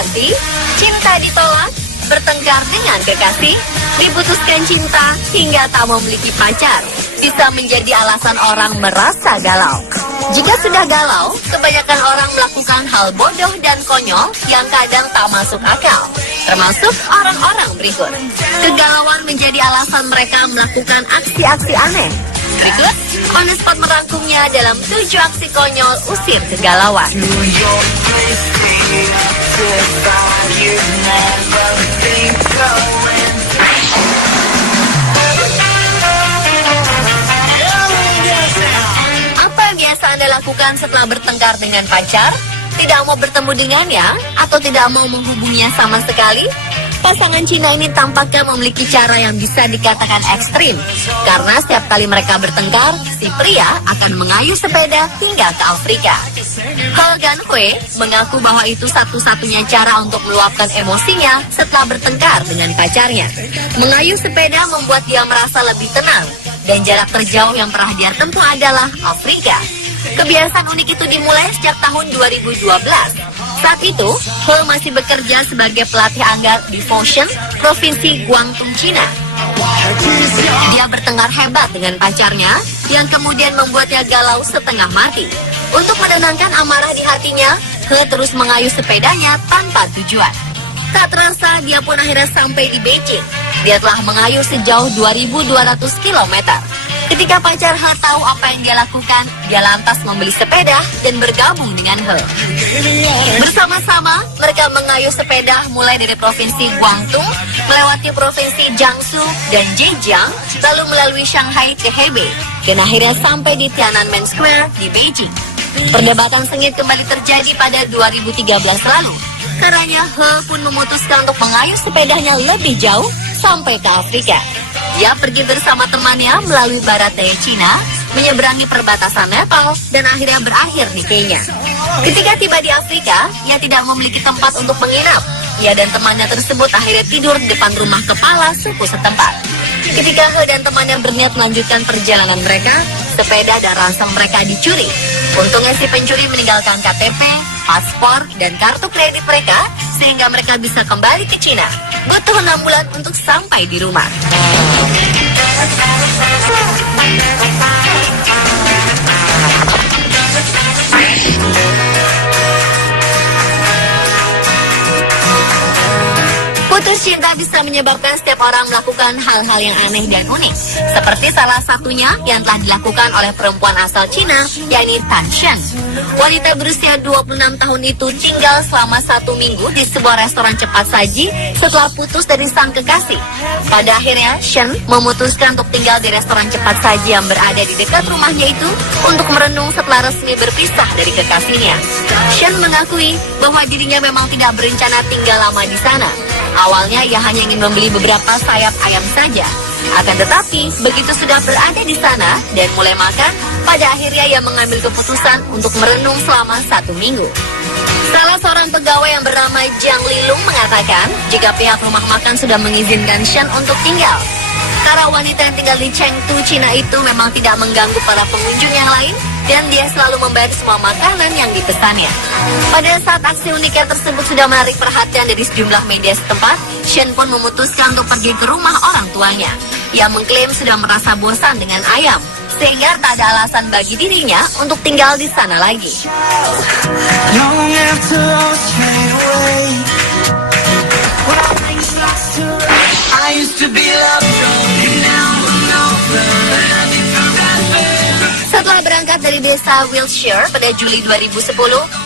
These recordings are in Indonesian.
Arti, cinta ditolak, bertengkar dengan kekasih, diputuskan cinta hingga tak memiliki pacar, bisa menjadi alasan orang merasa galau. Jika sudah galau, kebanyakan orang melakukan hal bodoh dan konyol yang kadang tak masuk akal, termasuk orang-orang berikut. Kegalauan menjadi alasan mereka melakukan aksi-aksi aneh. Berikut, On The Spot merangkumnya dalam 7 aksi konyol usir kegalauan. Apa yang biasa Anda lakukan setelah bertengkar dengan pacar? Tidak mau bertemu dengannya? Atau tidak mau menghubunginya sama sekali? Pasangan Cina ini tampaknya memiliki cara yang bisa dikatakan ekstrim. Karena setiap kali mereka bertengkar, si pria akan mengayuh sepeda hingga ke Afrika. He Ganhui mengaku bahwa itu satu-satunya cara untuk meluapkan emosinya setelah bertengkar dengan pacarnya. Mengayuh sepeda membuat dia merasa lebih tenang, dan jarak terjauh yang pernah dia tempuh adalah Afrika. Kebiasaan unik itu dimulai sejak tahun 2012. Saat itu, He masih bekerja sebagai pelatih anggar di Foshan, Provinsi Guangdong, Cina. Dia bertengkar hebat dengan pacarnya, yang kemudian membuatnya galau setengah mati. Untuk menenangkan amarah di hatinya, He terus mengayuh sepedanya tanpa tujuan. Tak terasa, dia pun akhirnya sampai di Beijing. Dia telah mengayuh sejauh 2.200 km. Ketika pacar He tahu apa yang dia lakukan, dia lantas membeli sepeda dan bergabung dengan He. Bersama-sama, mereka mengayuh sepeda mulai dari Provinsi Guangdong, melewati Provinsi Jiangsu dan Zhejiang, lalu melalui Shanghai ke Hebei, dan akhirnya sampai di Tiananmen Square di Beijing. Perdebatan sengit kembali terjadi pada 2013 lalu. Karenanya, He pun memutuskan untuk mengayuh sepedanya lebih jauh sampai ke Afrika. Dia pergi bersama temannya melalui barat daya Cina, menyeberangi perbatasan Nepal, dan akhirnya berakhir di Kenya. Ketika tiba di Afrika, ia tidak memiliki tempat untuk menginap. Ia dan temannya tersebut akhirnya tidur di depan rumah kepala suku setempat. Ketika He dan temannya berniat melanjutkan perjalanan mereka, sepeda dan ransel mereka dicuri. Untungnya si pencuri meninggalkan KTP, paspor, dan kartu kredit mereka, sehingga mereka bisa kembali ke Cina. Butuh 6 bulan untuk sampai di rumah. Putus cinta bisa menyebabkan setiap orang melakukan hal-hal yang aneh dan unik. Seperti salah satunya yang telah dilakukan oleh perempuan asal Cina, yakni Tan Shen. Wanita berusia 26 tahun itu tinggal selama 1 minggu di sebuah restoran cepat saji setelah putus dari sang kekasih. Pada akhirnya, Shen memutuskan untuk tinggal di restoran cepat saji yang berada di dekat rumahnya itu untuk merenung setelah resmi berpisah dari kekasihnya. Shen mengakui bahwa dirinya memang tidak berencana tinggal lama di sana. Awalnya ia hanya ingin membeli beberapa sayap ayam saja. Akan tetapi, begitu sudah berada di sana dan mulai makan, pada akhirnya ia mengambil keputusan untuk merenung selama 1 minggu. Salah seorang pegawai yang bernama Jiang Lilung mengatakan, jika pihak rumah makan sudah mengizinkan Shen untuk tinggal. Karena wanita yang tinggal di Chengdu, Cina itu memang tidak mengganggu para pengunjung yang lain, dan dia selalu membayar semua makanan yang dipesannya. Pada saat aksi uniknya tersebut sudah menarik perhatian dari sejumlah media setempat, Shen pun memutuskan untuk pergi ke rumah orang tuanya. Ia mengklaim sudah merasa bosan dengan ayam, sehingga tak ada alasan bagi dirinya untuk tinggal di sana lagi. Setelah berangkat dari desa Wiltshire pada Juli 2010,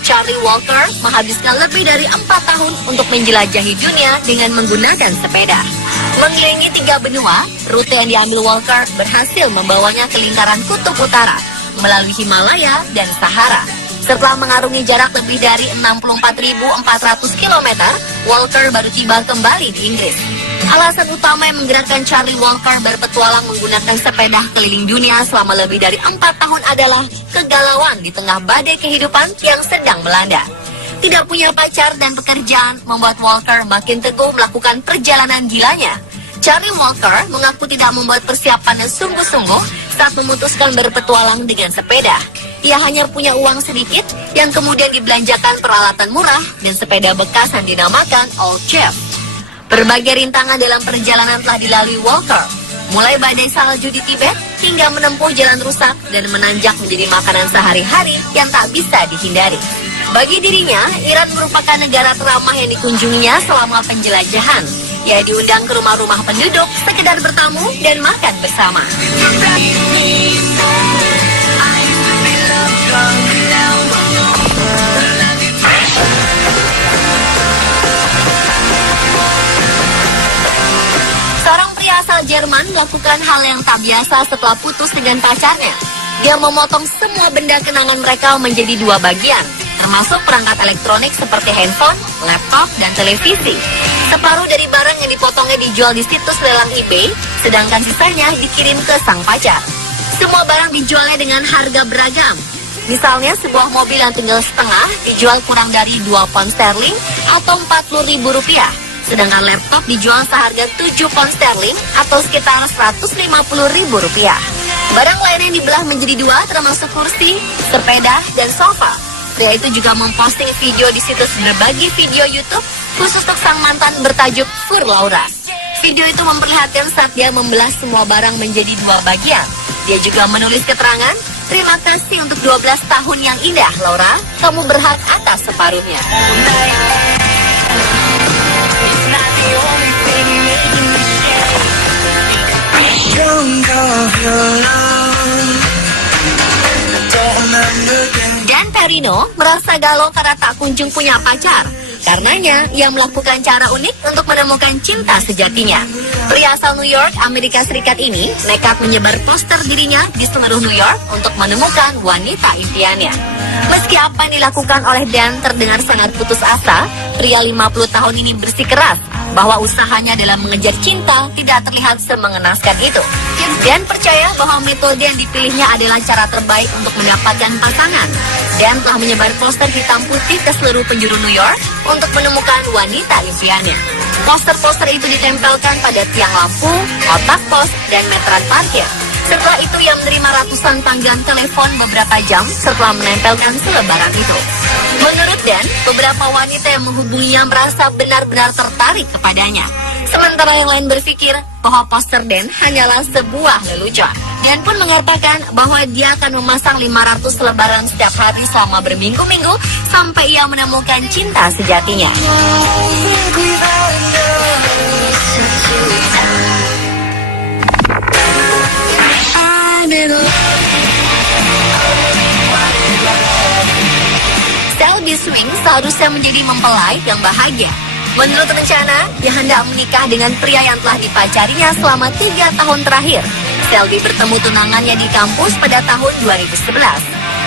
Charlie Walker menghabiskan lebih dari 4 tahun untuk menjelajahi dunia dengan menggunakan sepeda. Mengelilingi 3 benua, rute yang diambil Walker berhasil membawanya ke lingkaran kutub utara, melalui Himalaya dan Sahara. Setelah mengarungi jarak lebih dari 64.400 km, Walker baru tiba kembali di Inggris. Alasan utama yang menggerakkan Charlie Walker berpetualang menggunakan sepeda keliling dunia selama lebih dari 4 tahun adalah kegalauan di tengah badai kehidupan yang sedang melanda. Tidak punya pacar dan pekerjaan membuat Walker makin teguh melakukan perjalanan gilanya. Charlie Walker mengaku tidak membuat persiapan yang sungguh-sungguh saat memutuskan berpetualang dengan sepeda. ia hanya punya uang sedikit yang kemudian dibelanjakan peralatan murah dan sepeda bekas yang dinamakan Old Jeep. Berbagai rintangan dalam perjalanan telah dilalui Walker, mulai badai salju di Tibet hingga menempuh jalan rusak dan menanjak menjadi makanan sehari-hari yang tak bisa dihindari. Bagi dirinya, Iran merupakan negara teramah yang dikunjunginya selama penjelajahan. Ia diundang ke rumah-rumah penduduk, sekedar bertamu dan makan bersama. Seorang pria asal Jerman melakukan hal yang tak biasa setelah putus dengan pacarnya. Dia memotong semua benda kenangan mereka menjadi dua bagian, termasuk perangkat elektronik seperti handphone, laptop, dan televisi. Separuh dari barang yang dipotongnya dijual di situs lelang eBay, sedangkan sisanya dikirim ke sang pacar. Semua barang dijualnya dengan harga beragam. Misalnya sebuah mobil yang tinggal setengah dijual kurang dari 2 pound sterling atau Rp40.000. Sedangkan laptop dijual seharga 7 pound sterling atau sekitar Rp150.000. Barang lain yang dibelah menjadi dua termasuk kursi, sepeda, dan sofa. Pria itu juga memposting video di situs berbagi video YouTube khusus untuk sang mantan bertajuk Fur Laura. Video itu memperlihatkan saat dia membelah semua barang menjadi dua bagian. Dia juga menulis keterangan, "Terima kasih untuk 12 tahun yang indah, Laura. Kamu berhak atas separuhnya." Dan Perino merasa galau karena tak kunjung punya pacar. Karenanya, ia melakukan cara unik untuk menemukan cinta sejatinya. Pria asal New York, Amerika Serikat ini nekat menyebar poster dirinya di seluruh New York untuk menemukan wanita impiannya. Meski apa yang dilakukan oleh Dan terdengar sangat putus asa, pria 50 tahun ini bersikeras bahwa usahanya dalam mengejar cinta tidak terlihat semengenaskan itu. Dan percaya bahwa metode yang dipilihnya adalah cara terbaik untuk mendapatkan pasangan. Dan telah menyebar poster hitam putih ke seluruh penjuru New York untuk menemukan wanita impiannya. Poster-poster itu ditempelkan pada tiang lampu, kotak pos, dan meteran parkir. Setelah itu ia menerima ratusan panggilan telepon beberapa jam setelah menempelkan selebaran itu. Menurut Dan, beberapa wanita yang menghubunginya merasa benar-benar tertarik kepadanya. Sementara yang lain berpikir bahwa poster Dan hanyalah sebuah lelucon. Dan pun mengatakan bahwa dia akan memasang 500 lembaran setiap hari selama berminggu-minggu sampai ia menemukan cinta sejatinya. Selby Swing seharusnya menjadi mempelai yang bahagia. Menurut rencana, dia hendak menikah dengan pria yang telah dipacarinya selama 3 tahun terakhir. Selby bertemu tunangannya di kampus pada tahun 2011.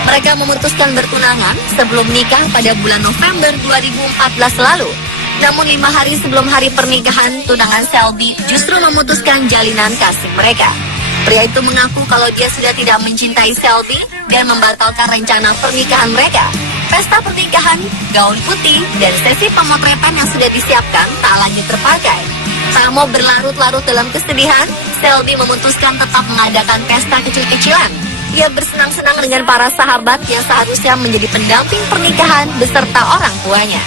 Mereka memutuskan bertunangan sebelum menikah pada bulan November 2014 lalu. Namun 5 hari sebelum hari pernikahan, tunangan Selby justru memutuskan jalinan kasih mereka. Pria itu mengaku kalau dia sudah tidak mencintai Selby dan membatalkan rencana pernikahan mereka. Pesta pernikahan, gaun putih, dan sesi pemotretan yang sudah disiapkan tak lagi terpakai. Tak mau berlarut-larut dalam kesedihan, Selby memutuskan tetap mengadakan pesta kecil-kecilan. Ia bersenang-senang dengan para sahabat yang seharusnya menjadi pendamping pernikahan beserta orang tuanya.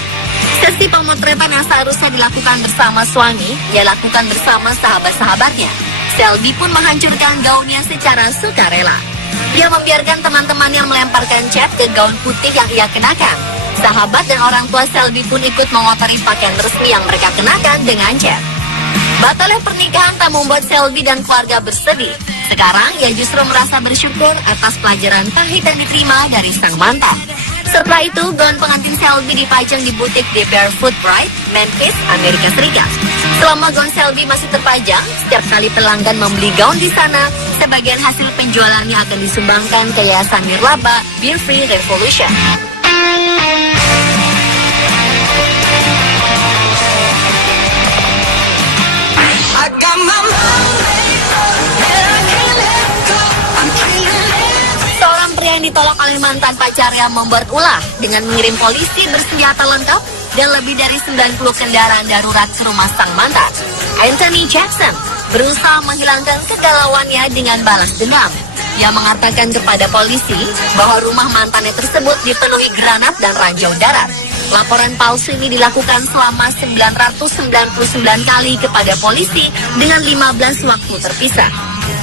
Sesi pemotretan yang seharusnya dilakukan bersama suami, ia lakukan bersama sahabat-sahabatnya. Selby pun menghancurkan gaunnya secara sukarela. Dia membiarkan teman-temannya melemparkan cat ke gaun putih yang ia kenakan. Sahabat dan orang tua Selby pun ikut mengotori pakaian resmi yang mereka kenakan dengan cat. Batalnya pernikahan tak membuat Selby dan keluarga bersedih. Sekarang ia justru merasa bersyukur atas pelajaran pahit yang diterima dari sang mantan. Setelah itu, gaun pengantin Selby dipajang di butik The Barefoot Bride, Memphis, Amerika Serikat. Selama gaun Selby masih terpajang, setiap kali pelanggan membeli gaun di sana, sebagian hasil penjualannya akan disumbangkan ke Yayasan Nirlaba Beer Free Revolution. Seorang pria yang ditolak oleh mantan pacarnya membuat ulah dengan mengirim polisi bersenjata lengkap dan lebih dari 90 kendaraan darurat ke rumah sang mantan. Anthony Jackson berusaha menghilangkan kegalauannya dengan balas dendam. Ia mengatakan kepada polisi bahwa rumah mantannya tersebut dipenuhi granat dan ranjau darat. Laporan palsu ini dilakukan selama 999 kali kepada polisi dengan 15 waktu terpisah.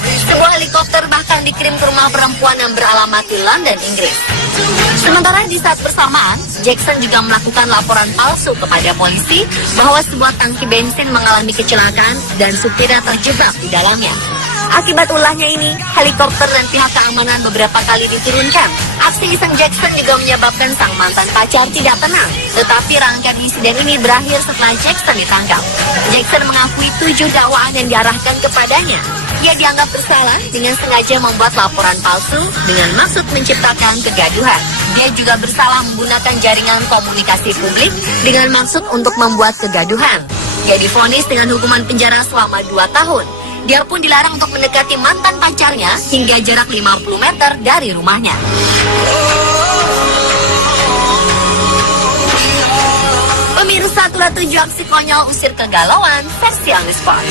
Sebuah helikopter bahkan dikirim ke rumah perempuan yang beralamat di London, Inggris. Sementara di saat bersamaan, Jackson juga melakukan laporan palsu kepada polisi bahwa sebuah tangki bensin mengalami kecelakaan dan supirnya terjebak di dalamnya. Akibat ulahnya ini, helikopter dan pihak keamanan beberapa kali diturunkan. Aksi iseng Jackson juga menyebabkan sang mantan pacar tidak tenang. Tetapi rangkaian insiden ini berakhir setelah Jackson ditangkap. Jackson mengakui 7 dakwaan yang diarahkan kepadanya. Ia dianggap bersalah dengan sengaja membuat laporan palsu dengan maksud menciptakan kegaduhan. Dia juga bersalah menggunakan jaringan komunikasi publik dengan maksud untuk membuat kegaduhan. Dia divonis dengan hukuman penjara selama 2 tahun. Dia pun dilarang untuk mendekati mantan pacarnya hingga jarak 50 meter dari rumahnya. Pemirsa, itulah 7 aksi konyol usir kegalauan versi On The Spot.